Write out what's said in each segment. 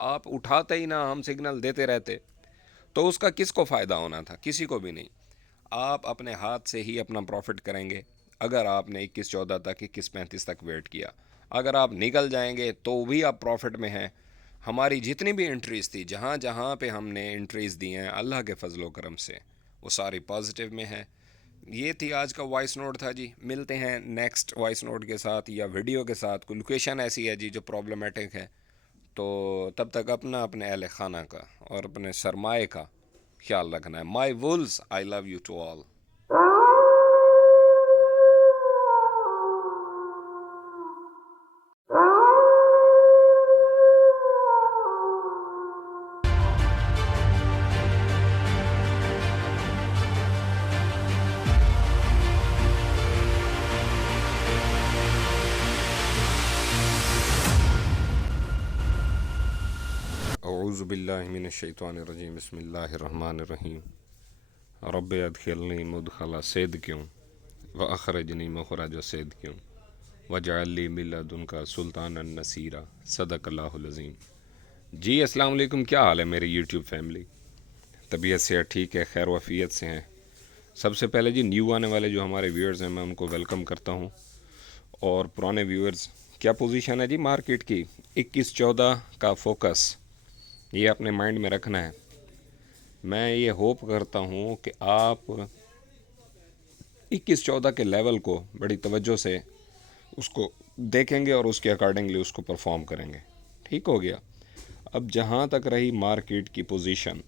आप उठाते ही ना, हम सिग्नल देते रहते, तो उसका किसको फ़ायदा होना था? किसी को भी नहीं। आप अपने हाथ से ही अपना प्रॉफिट करेंगे अगर आपने 21-14 तक, 21-35 तक वेट किया। अगर आप निकल जाएंगे तो भी आप प्रॉफिट में हैं। हमारी जितनी भी एंट्रीज़ थी, जहाँ जहाँ पे हमने एंट्रीज़ दी हैं अल्लाह के फजलो करम से, वो सारी पॉजिटिव में है। ये थी आज का वॉइस नोट था जी। मिलते हैं नेक्स्ट वॉइस नोट के साथ या वीडियो के साथ। कोई लोकेशन ऐसी है जी जो प्रॉब्लमेटिक है, तो तब तक अपना, अपने अहल खाना का और अपने सरमाए का ख्याल रखना है। My wools, I love you to all. औज़ु बिल्लाहि मिनश्शैतानिर्रजीम, बिस्मिल्लाहिर्रहमानिर्रहीम। रब्बि अदखिलनी मुदखला सिद्क़िन व अखरिजनी मखरज सिद्क़िन वजअल ली मिन लदुनका सुल्तानन नसीरा। सदक़ल्लाहुल अज़ीम। जी अस्सलाम वालेकुम, क्या हाल है मेरी यूट्यूब फैमिली? तबीयत से ठीक है, खैर वफ़ियत से हैं। सबसे पहले जी, न्यू आने वाले जो हमारे व्यूअर्स हैं, मैं उनको वेलकम करता हूँ। और पुराने व्यूअर्स, क्या पोजीशन है जी मार्केट की? 21-14 का फोकस ये अपने माइंड में रखना है। मैं ये होप करता हूँ कि आप 21-14 के लेवल को बड़ी तवज्जो से उसको देखेंगे और उसके अकॉर्डिंगली उसको परफॉर्म करेंगे। ठीक हो गया। अब जहाँ तक रही मार्केट की पोजीशन,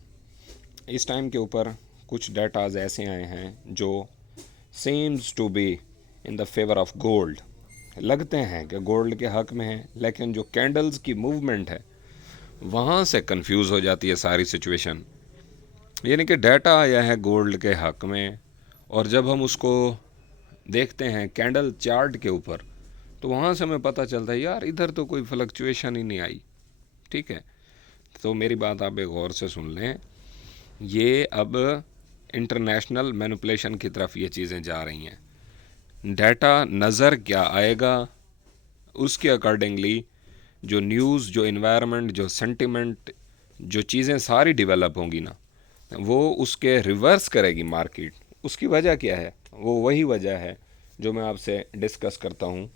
इस टाइम के ऊपर कुछ डाटाज ऐसे आए हैं जो seems to be in the favour of gold. लगते हैं कि गोल्ड के हक में है, लेकिन जो कैंडल्स की मूवमेंट है वहाँ से कंफ्यूज हो जाती है सारी सिचुएशन। यानी कि डाटा आया है गोल्ड के हक में, और जब हम उसको देखते हैं कैंडल चार्ट के ऊपर, तो वहाँ से हमें पता चलता है यार इधर तो कोई फ्लक्चुएशन ही नहीं आई। ठीक है, तो मेरी बात आप एक गौर से सुन लें। ये अब इंटरनेशनल मैनिपुलेशन की तरफ ये चीज़ें जा रही हैं। डाटा नज़र क्या आएगा, उसके अकॉर्डिंगली जो न्यूज़, जो इन्वायरमेंट, जो सेंटिमेंट, जो चीज़ें सारी डेवलप होंगी ना, वो उसके रिवर्स करेगी मार्केट। उसकी वजह क्या है? वो वही वजह है जो मैं आपसे डिस्कस करता हूँ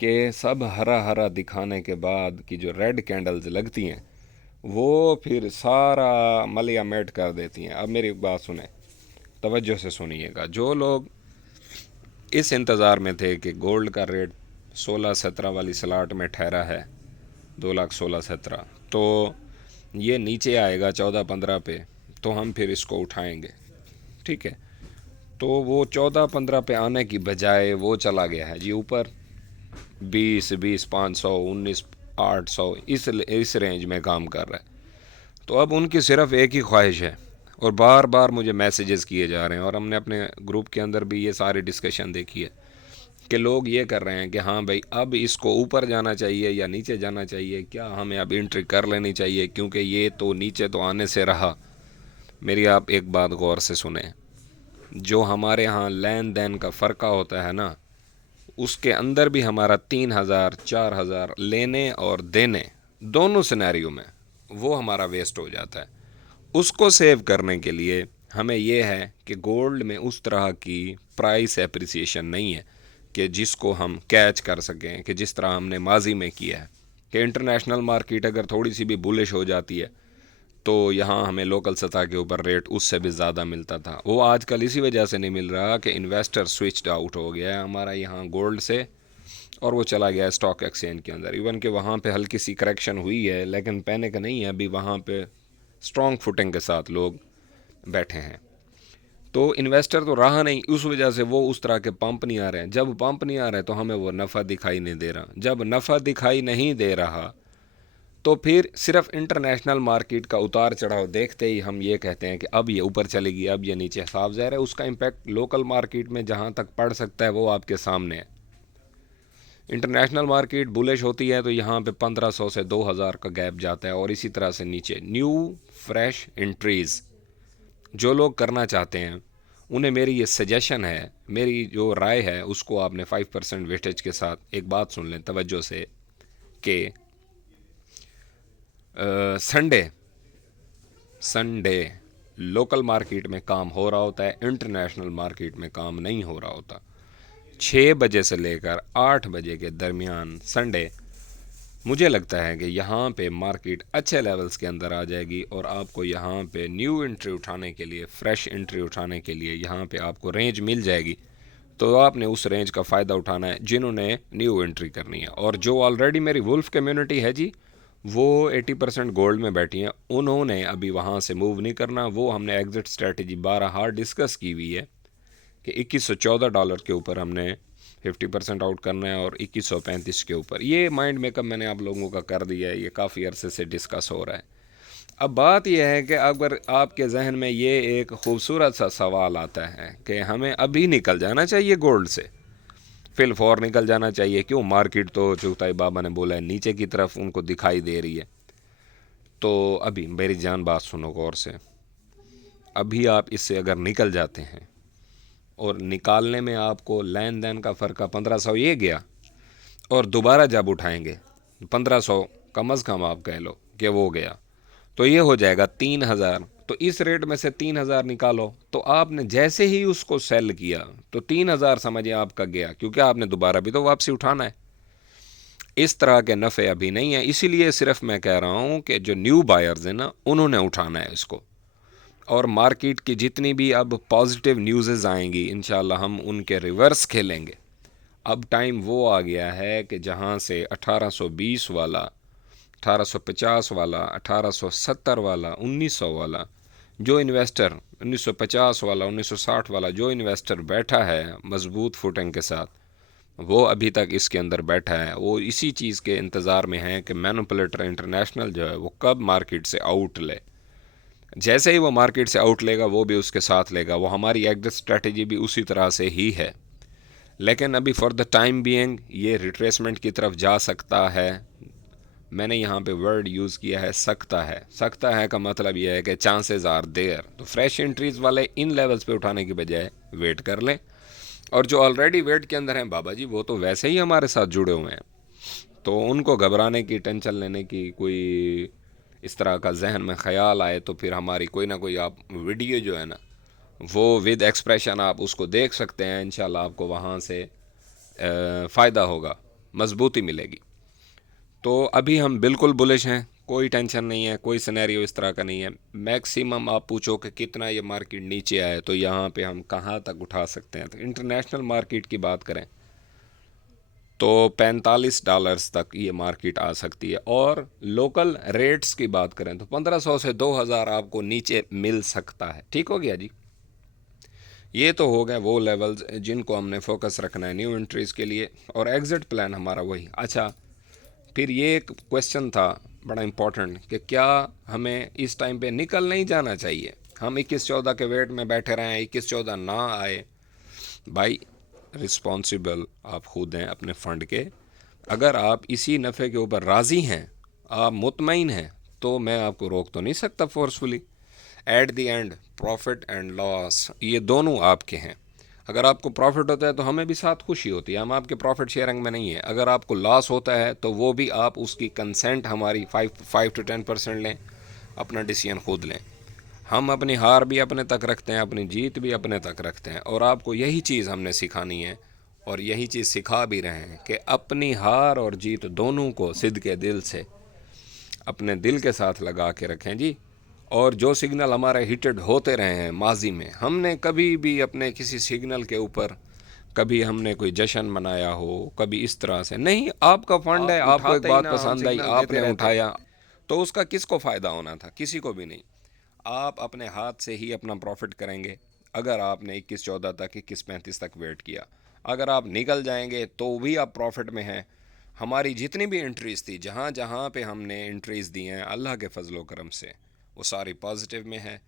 कि सब हरा हरा दिखाने के बाद की जो रेड कैंडल्स लगती हैं, वो फिर सारा मलिया मेट कर देती हैं। अब मेरी बात सुने, तवज्जो से सुनिएगा। जो लोग इस इंतज़ार में थे कि गोल्ड का रेट 16-17 वाली स्लॉट में ठहरा है, 2,16,17, तो ये नीचे आएगा 14-15 पे, तो हम फिर इसको उठाएंगे। ठीक है, तो वो 14-15 पे आने की बजाय वो चला गया है जी ऊपर 20-500, 19,800, इस रेंज में काम कर रहा है। तो अब उनकी सिर्फ एक ही ख्वाहिश है, और बार बार मुझे मैसेजेस किए जा रहे हैं, और हमने अपने ग्रुप के अंदर भी ये सारी डिस्कशन देखी है कि लोग ये कर रहे हैं कि हाँ भाई, अब इसको ऊपर जाना चाहिए या नीचे जाना चाहिए, क्या हमें अब एंट्री कर लेनी चाहिए, क्योंकि ये तो नीचे तो आने से रहा। मेरी आप एक बात गौर से सुने, जो हमारे यहाँ लेन देन का फ़र्का होता है ना, उसके अंदर भी हमारा 3,000-4,000 लेने और देने दोनों सिनेरियो में वो हमारा वेस्ट हो जाता है। उसको सेव करने के लिए हमें यह है कि गोल्ड में उस तरह की प्राइस एप्रिसिएशन नहीं है कि जिसको हम कैच कर सकें, कि जिस तरह हमने माजी में किया है कि इंटरनेशनल मार्केट अगर थोड़ी सी भी बुलिश हो जाती है तो यहाँ हमें लोकल सतह के ऊपर रेट उससे भी ज़्यादा मिलता था। वो आजकल इसी वजह से नहीं मिल रहा कि इन्वेस्टर स्विच्ड आउट हो गया है हमारा यहाँ गोल्ड से, और वो चला गया है स्टॉक एक्सचेंज के अंदर। इवन कि वहाँ पे हल्की सी करेक्शन हुई है, लेकिन पैनिक नहीं है अभी, वहाँ पे स्ट्रॉन्ग फुटिंग के साथ लोग बैठे हैं। तो इन्वेस्टर तो रहा नहीं, उस वजह से वो उस तरह के पंप नहीं आ रहे हैं। जब पंप नहीं आ रहे तो हमें वो नफ़ा दिखाई नहीं दे रहा। जब नफ़ा दिखाई नहीं दे रहा तो फिर सिर्फ इंटरनेशनल मार्केट का उतार चढ़ाव देखते ही हम ये कहते हैं कि अब ये ऊपर चलेगी, अब ये नीचे। साफ ज़ाहिर है उसका इम्पैक्ट लोकल मार्केट में जहाँ तक पड़ सकता है वो आपके सामने है। इंटरनेशनल मार्केट बुलिश होती है तो यहाँ पे 1,500 से 2,000 का गैप जाता है, और इसी तरह से नीचे न्यू फ्रेश एंट्रीज़ जो लोग करना चाहते हैं उन्हें मेरी ये सजेशन है, मेरी जो राय है उसको आपने 5% वेटेज के साथ एक बात सुन लें तवज्जो से, कि संडे संडे लोकल मार्केट में काम हो रहा होता है, इंटरनेशनल मार्केट में काम नहीं हो रहा होता। 6 बजे से लेकर 8 बजे के दरमियान संडे मुझे लगता है कि यहाँ पे मार्केट अच्छे लेवल्स के अंदर आ जाएगी और आपको यहाँ पे न्यू एंट्री उठाने के लिए, फ्रेश एंट्री उठाने के लिए यहाँ पे आपको रेंज मिल जाएगी। तो आपने उस रेंज का फ़ायदा उठाना है जिन्होंने न्यू एंट्री करनी है। और जो ऑलरेडी मेरी वुल्फ कम्युनिटी है जी, वो 80% गोल्ड में बैठी हैं, उन्होंने अभी वहाँ से मूव नहीं करना। वो हमने एग्ज़िट स्ट्रेटजी 12 हार डिस्कस की हुई है कि $2114 के ऊपर हमने 50% आउट करना है और 2135 के ऊपर। ये माइंड मेकअप मैंने आप लोगों का कर दिया है, ये काफ़ी अरसे से डिस्कस हो रहा है। अब बात यह है कि अगर आपके जहन में ये एक खूबसूरत सा सवाल आता है कि हमें अभी निकल जाना चाहिए गोल्ड से, फिल फॉर निकल जाना चाहिए, क्यों? मार्केट तो चुगताई बाबा ने बोला है नीचे की तरफ उनको दिखाई दे रही है। तो अभी मेरी जान बात सुनो गौर से, अभी आप इससे अगर निकल जाते हैं और निकालने में आपको लेन देन का फ़र्क 1500 ये गया, और दोबारा जब उठाएंगे 1500 कम अज़ कम आप कह लो कि वो गया, तो ये हो जाएगा 3000। तो इस रेट में से 3000 निकालो, तो आपने जैसे ही उसको सेल किया तो 3000 समझिए आपका गया, क्योंकि आपने दोबारा भी तो वापसी उठाना है। इस तरह के नफ़े अभी नहीं है, इसीलिए सिर्फ मैं कह रहा हूँ कि जो न्यू बायर्स हैं ना, उन्होंने उठाना है इसको। और मार्केट की जितनी भी अब पॉजिटिव न्यूज़ आएंगी इंशाल्लाह हम उनके रिवर्स खेलेंगे। अब टाइम वो आ गया है कि जहाँ से 1820 वाला, 1850 वाला, 1870 वाला, 1900 वाला जो इन्वेस्टर, 1950 वाला, 1960 वाला जो इन्वेस्टर बैठा है मजबूत फुटिंग के साथ, वो अभी तक इसके अंदर बैठा है। वो इसी चीज़ के इंतज़ार में है कि मैनिपुलेटर इंटरनेशनल जो है वो कब मार्केट से आउट ले। जैसे ही वो मार्केट से आउट लेगा वो भी उसके साथ लेगा। वो हमारी एग्जिट स्ट्रेटजी भी उसी तरह से ही है। लेकिन अभी फॉर द टाइम बीइंग ये रिट्रेसमेंट की तरफ जा सकता है। मैंने यहाँ पे वर्ड यूज़ किया है सकता है। सकता है का मतलब यह है कि चांसेस आर देयर। तो फ्रेश एंट्रीज वाले इन लेवल्स पे उठाने की बजाय वेट कर लें। और जो ऑलरेडी वेट के अंदर हैं बाबा जी, वो तो वैसे ही हमारे साथ जुड़े हुए हैं, तो उनको घबराने की, टेंशन लेने की कोई इस तरह का जहन में ख्याल आए तो फिर हमारी कोई ना कोई आप वीडियो जो है ना वो विद एक्सप्रेशन आप उसको देख सकते हैं। इंशाल्लाह आपको वहाँ से फ़ायदा होगा, मजबूती मिलेगी। तो अभी हम बिल्कुल बुलिश हैं, कोई टेंशन नहीं है, कोई सिनेरियो इस तरह का नहीं है। मैक्सिमम आप पूछो कि कितना ये मार्केट नीचे आए तो यहाँ पे हम कहाँ तक उठा सकते हैं। तो इंटरनेशनल मार्केट की बात करें तो $45 तक ये मार्केट आ सकती है। और लोकल रेट्स की बात करें तो 1500 से 2000 आपको नीचे मिल सकता है। ठीक हो गया जी। ये तो हो गए वो लेवल्स जिनको हमने फोकस रखना है न्यू एंट्रीज़ के लिए, और एग्ज़िट प्लान हमारा वही। अच्छा, फिर ये एक क्वेश्चन था बड़ा इम्पोर्टेंट कि क्या हमें इस टाइम पे निकल नहीं जाना चाहिए? हम 21-14 के वेट में बैठे रहें, 21-14 ना आए। भाई रिस्पॉन्सिबल आप खुद हैं अपने फ़ंड के। अगर आप इसी नफ़े के ऊपर राज़ी हैं, आप मुतमईन हैं, तो मैं आपको रोक तो नहीं सकता forcefully. At the end profit and loss ये दोनों आपके हैं। अगर आपको प्रॉफिट होता है तो हमें भी साथ खुशी होती है, हम आपके प्रॉफिट शेयरिंग में नहीं है। अगर आपको लॉस होता है तो वो भी आप उसकी कंसेंट हमारी 5 to 10% लें, अपना डिसीजन खुद लें। हम अपनी हार भी अपने तक रखते हैं, अपनी जीत भी अपने तक रखते हैं, और आपको यही चीज़ हमने सिखानी है और यही चीज़ सिखा भी रहे हैं कि अपनी हार और जीत दोनों को सिद्ध के दिल से अपने दिल के साथ लगा के रखें जी। और जो सिग्नल हमारे हिटेड होते रहे हैं माजी में, हमने कभी भी अपने किसी सिग्नल के ऊपर कभी हमने कोई जश्न मनाया हो, कभी इस तरह से नहीं। आपका फंड है, आपको एक बात पसंद आई, आपने उठाया, तो उसका किसको फ़ायदा होना था? किसी को भी नहीं। आप अपने हाथ से ही अपना प्रॉफिट करेंगे। अगर आपने 21-14 तक, 21-35 तक वेट किया, अगर आप निकल जाएंगे तो भी आप प्रॉफिट में हैं। हमारी जितनी भी एंट्रीज़ थी, जहाँ जहाँ पे हमने एंट्रीज़ दी हैं अल्लाह के फजलो करम से, वो सारी पॉजिटिव में है।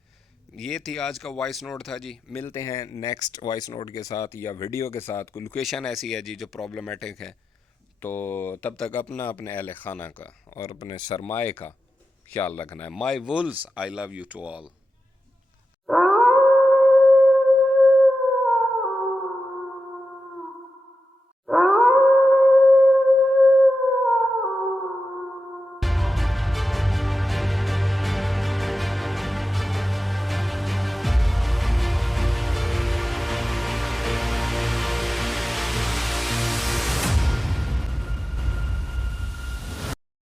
ये थी आज का वॉइस नोट था जी। मिलते हैं नेक्स्ट वॉइस नोट के साथ या वीडियो के साथ। कोई लोकेशन ऐसी है जी जो प्रॉब्लमेटिक है, तो तब तक अपना, अपने अहल खाना का और अपने सरमाए का ख्याल रखना है। My wools, I love you to all.